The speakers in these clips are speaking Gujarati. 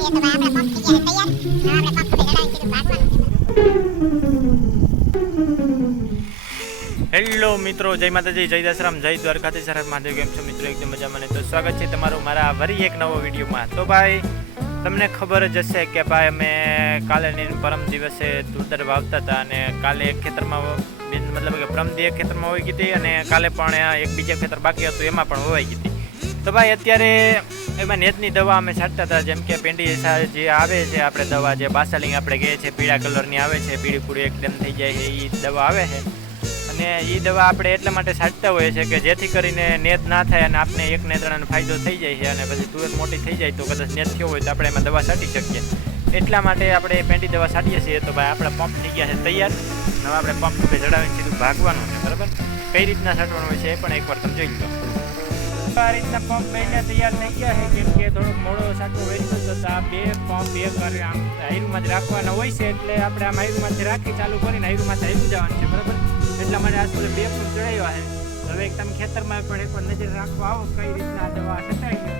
હેલો મિત્રો, જય માતાજી, જય દશરામ, જય દ્વારકાધીશ, હર મહાદેવ. કેમ છો મિત્રો? એકદમ મજામાં. તો સ્વાગત છે તમારું મારા ફરી એક નવો વિડીયોમાં. તો ભાઈ તમને ખબર જ હશે કે ભાઈ અમે કાલે પરમ દિવસે તુરદર વાવતા હતા અને કાલે એક ખેતરમાં મતલબ કે પરમદી એક ખેતરમાં હોઈ ગઈ હતી અને કાલે પણ એક બીજા ખેતર બાકી હતું એમાં પણ હોવાઈ ગઈ હતી. તો ભાઈ અત્યારે એમાં નેતની દવા અમે છાંટતા હતા, જેમ કે પેંડી જે આવે છે આપણે દવા, જે બાસાલિંગ આપણે કહીએ છીએ, પીળા કલરની આવે છે, પીળી પૂરી એકદમ થઈ જાય છે, એ દવા આવે છે. અને એ દવા આપણે એટલા માટે છાંટતા હોઈએ છીએ કે જેથી કરીને નેત ના થાય અને આપણે એક નેત્રનો ફાયદો થઈ જાય છે અને પછી તુવેર મોટી થઈ જાય તો કદાચ નેત થયો હોય તો આપણે એમાં દવા છાંટી શકીએ. એટલા માટે આપણે પેંડી દવા છાંટીએ છીએ. તો ભાઈ આપણા પંપ થઈ ગયા છે તૈયાર. હવે આપણે પંપ ઉપર ચડાવીને સીધું ભાગવાનું છે, બરાબર? કઈ રીતના છાંટવાનું હોય છે એ પણ એકવાર તમે જોઈ લો. આ રીતના પંપ લઈને તૈયાર થઈ ગયા છે, કેમ કે થોડોક મોડો છાંટવો હોય તો આ બે પંપ એક આમ હાયરુમાં જ રાખવાના હોય છે. એટલે આપણે આમ હાયરુમાંથી રાખી ચાલુ કરીને હાયરુમાંથી હાયરું જવાનું છે, બરાબર? એટલા માટે આજ બે પંપ ચડાવ્યા છે. હવે તમે ખેતરમાં પણ એકવાર નજર રાખવા આવો કઈ રીતના આ દવા છટાઈ છે.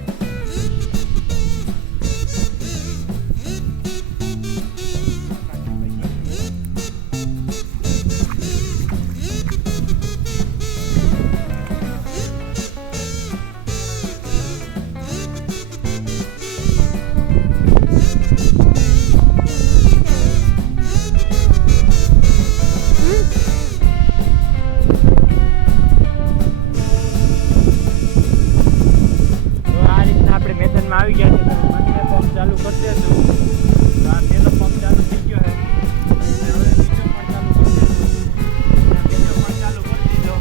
આવી ગયા છે તો બંને પંપ ચાલુ કરી દેજો. આ પહેલો પંપ ચાલુ થઈ ગયો છે, હવે બીજો પણ ચાલુ કરી દેજો, બીજો પણ ચાલુ કરી દીધો.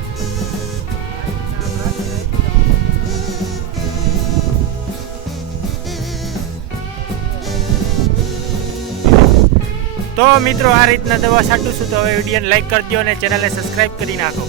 તો મિત્રો આ રીતના દવા છાંટું છું. તો હવે વિડીયોને લાઈક કરી દો અને ચેનલને સબસ્ક્રાઈબ કરી નાખો.